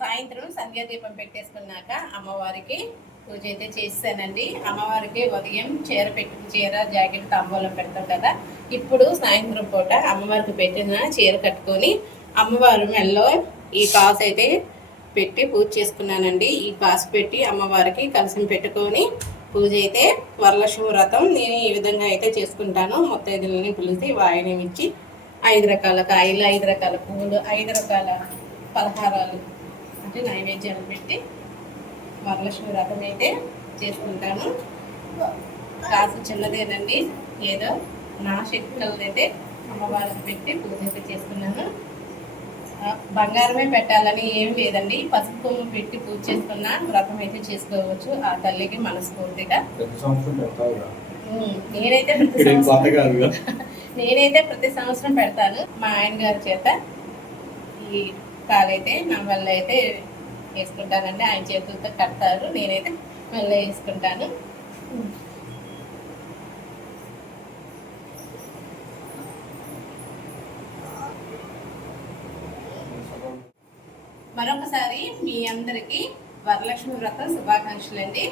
సాయంత్రం సంధ్యాదీపం పెట్టేసుకున్నాక అమ్మవారికి పూజ అయితే చేసానండి. అమ్మవారికి ఉదయం చీర జాకెట్ తాంబూలం పెడతాం కదా. ఇప్పుడు సాయంత్రం పూట అమ్మవారికి పెట్టిన చీర కట్టుకొని అమ్మవారి మెల్లో ఈ కాసు అయితే పెట్టి పూజ చేసుకున్నానండి. ఈ కాసు పెట్టి అమ్మవారికి కలసం పెట్టుకొని పూజ అయితే వరలక్ష్మి వ్రతం నేను ఈ విధంగా అయితే చేసుకుంటాను. ముత్తైదులని పిలిచి వాయినం ఇచ్చి 5 రకాల కాయలు, 5 రకాల పువ్వులు, 5 రకాల పలహారాలు అంటే నైవేద్యాలు పెట్టి వరలక్ష్మి వ్రతం అయితే చేసుకుంటాను. కాసు చిన్నదేనండి, ఏదో నా శక్తులైతే అమ్మవారికి పెట్టి పూజ అయితే చేసుకున్నాను. బంగారమే పెట్టాలని ఏం లేదండి, పసుపు కొమ్ము పెట్టి పూజ చేసుకున్న వ్రతం అయితే చేసుకోవచ్చు ఆ తల్లికి మనస్ఫూర్తిగా. నేనైతే ప్రతి సంవత్సరం పెడతాను. మా ఆయన గారి చేత ఈ కాలైతే నా వల్ల అయితే వేసుకుంటానండి. ఆయన చేతులతో కడతారు, నేనైతే మళ్ళీ వేసుకుంటాను. మరొకసారి మీ అందరికీ వరలక్ష్మి వ్రతం శుభాకాంక్షలు అండి.